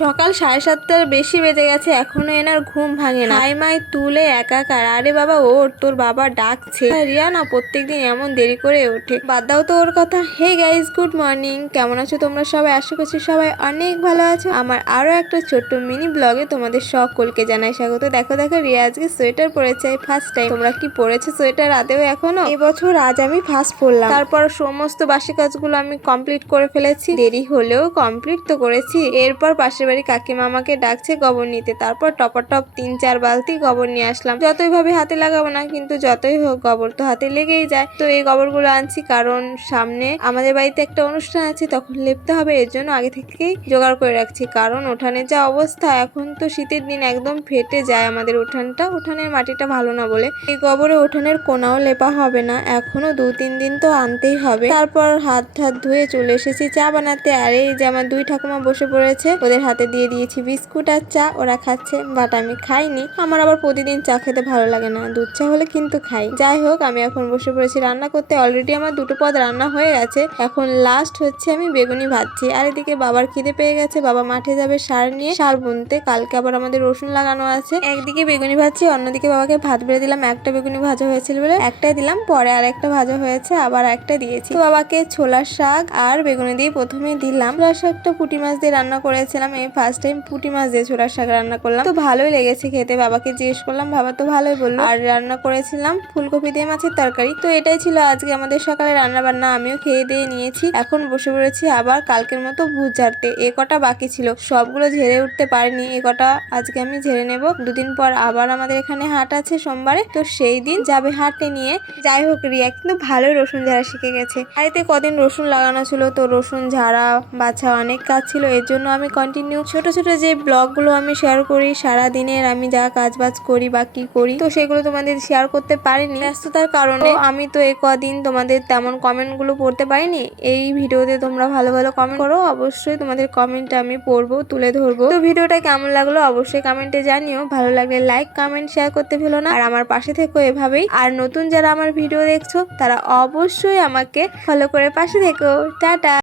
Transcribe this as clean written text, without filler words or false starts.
সকাল 7:30টার বেশি বেজে গেছে, এখনো এনার ঘুম ভাঙে না। মাই তুলে একাকার। আরে বাবা ওর, তোর বাবা ডাকছে। রিয়া না প্রত্যেকদিন এমন দেরি করে ওঠে, বাদ দাও তো ওর কথা। হে গাইজ, গুড মর্নিং, কেমন আছো তোমরা সবাই? আশা করছি সবাই অনেক ভালো আছো। আমার আরো একটা ছোট্ট মিনি ব্লগে তোমাদের সকলকে জানাই স্বাগত। দেখো দেখো রিয়া আজকে সোয়েটার পরেছে ফার্স্ট টাইম। তোমরা কি পরেছো সোয়েটার আদেও এখনো? এবছর আজ আমি ফার্স্ট পরলাম। তারপর সমস্ত বাসি কাজগুলো আমি কমপ্লিট করে ফেলেছি, দেরি হলেও কমপ্লিট তো করেছি। এরপর পাশের বাড়ি কাকিমা আমাকে ডাকছে গোবর নিতে, তারপর টপাটপ 3-4 বালতি গোবর নিয়ে আসলাম। যতই ভাবে হাতে লাগাবো না, কিন্তু যতই হোক গোবর তো হাতে লেগেই যায়। তো এই গোবরগুলো আনছি কারণ সামনে আমাদের বাড়িতে একটা অনুষ্ঠান আছে, তখন লেপতে হবে। এর জন্য আগে থেকেই জোগাড় করে রাখছি, কারণ উঠানের যা অবস্থা এখন, তো শীতের দিন একদম ফেটে যায় আমাদের উঠানটা। উঠানের মাটিটা ভালো না বলে এই গোবরে উঠানের কোনাও লেপা হবে না, এখনো 2-3 দিন তো আনতেই হবে। তারপর হাত ধুয়ে চলে এসেছি চা বানাতে। আর এই যে আমার দুই ঠাকুমা বসে পড়েছে, ওদের হাতে দিয়ে দিয়েছি বিস্কুট আর চা, ওরা খাচ্ছে, বাট আমি খাইনি। আমার আবার প্রতিদিন চা খেতে ভালো লাগে না, দুধ চা হলে কিন্তু খাই। যাই হোক, আমি এখন বসে পড়েছি রান্না করতে। অলরেডি আমার 2টো পদ রান্না হয়ে গেছে, এখন লাস্ট হচ্ছে আমি বেগুনি ভাজছি। আর এদিকে বাবার খিদে পেয়ে গেছে, বাবা মাঠে যাবে সার নিয়ে, সার বুনতে। কালকে আবার আমাদের রসুন লাগানো আছে। একদিকে বেগুনি ভাজছি, অন্যদিকে বাবাকে ভাত বেড়ে দিলাম। একটা বেগুনি ভাজা হয়েছিল বলে একটাই দিলাম, পরে আর একটা ভাজা হয়েছে, আবার একটা দিয়েছি। তো বাবাকে ছোলার শাক আর বেগুনি দিয়ে প্রথমে দিলাম। ছোলার শাকটা পুঁটি মাছ দিয়ে রান্না করেছিলাম, এই ফার্স্ট টাইম পুঁটি মাছ দিয়ে ছোলার শাক রান্না করলাম, তো ভালোই লেগেছে খেতে। বাবাকে জিজ্ঞেস করলাম, বাবা তো ভালোই বললো। আর রান্না করেছিলাম ফুলকপি দিয়ে মাছের তরকারি। তো এটাই ছিল আজকে আমাদের সকালে রান্না বান্না। আমিও খেয়ে দিয়ে নিয়েছি, এখন বসে পড়েছি আবার কালকের মতো ভুত ঝাড়তে। এ কটা বাকি ছিল, সবগুলো ঝেড়ে উঠতে পারিনি, এ কটা আজকে আমি ঝেড়ে নেব। 2 দিন পর আবার আমাদের এখানে হাট আছে সোমবারে, তো সেই দিন যাবে হাটে নিয়ে। যাই হোক, রিয়া কিন্তু ভালোই রসুন ঝাড়া শিখে গেছে। বাড়িতে কদিন রসুন লাগানো ছিল, তো রসুন ঝাড়া বাছা অনেক কাজ ছিল। এর জন্য আমি কন্টিনিউ ছোট ছোট যে ব্লগগুলো আমি শেয়ার করি সারা দিনের, আমি যা কাজ বাজ করি বা কি করি, তো সেগুলো তোমাদের শেয়ার করতে পারিনি ব্যস্ততার কারণে। আমি তো এই কদিন তোমাদের তেমন কমেন্টগুলো পড়তে পারিনি। এই ভিডিওতে তোমরা ভালো ভালো কমেন্ট করো, অবশ্যই তোমাদের কমেন্ট আমি পড়বো, তুলে ধরবো। তো ভিডিওটা কেমন লাগলো অবশ্যই কমেন্টে জানিও। ভালো লাগলে লাইক কমেন্ট শেয়ার করতে ভুলো না, আর আমার পাশে থেকো এভাবেই। আর নতুন যারা আমার ভিডিও দেখছো তারা অবশ্যই আমাকে ফলো করে পাশে থেকো। টাটা।